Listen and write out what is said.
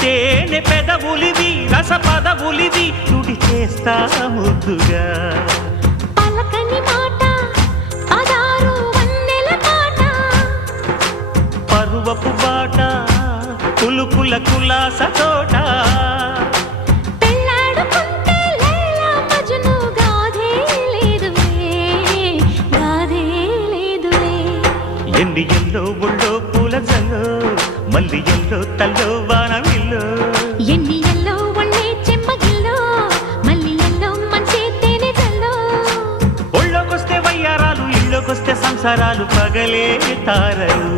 తేనె పెదవులివి రస పదవులివి నుడి చేస్తా ముద్దుగా పలకని మాట పదారు వన్నెల మాట పరువపు బాట కులుకుల కులాస తోట పెళ్ళాడుకుంటే లైలా మజ్ను గాథే లేదులే గాథే లేదులే ఎండి ఎల్లో ఒళ్ళో పూల జల్లో మల్లి ఎల్లో తల్లో వానవిల్లో ఎన్ని ఎల్లో ఒళ్ళే చెమ్మగిల్లో మల్లి ఎల్లో మంచి తేనె జల్లో ఒళ్ళోకొస్తే వయ్యారాలు ఇళ్ళోకొస్తే సంసారాలు పగలే తారలు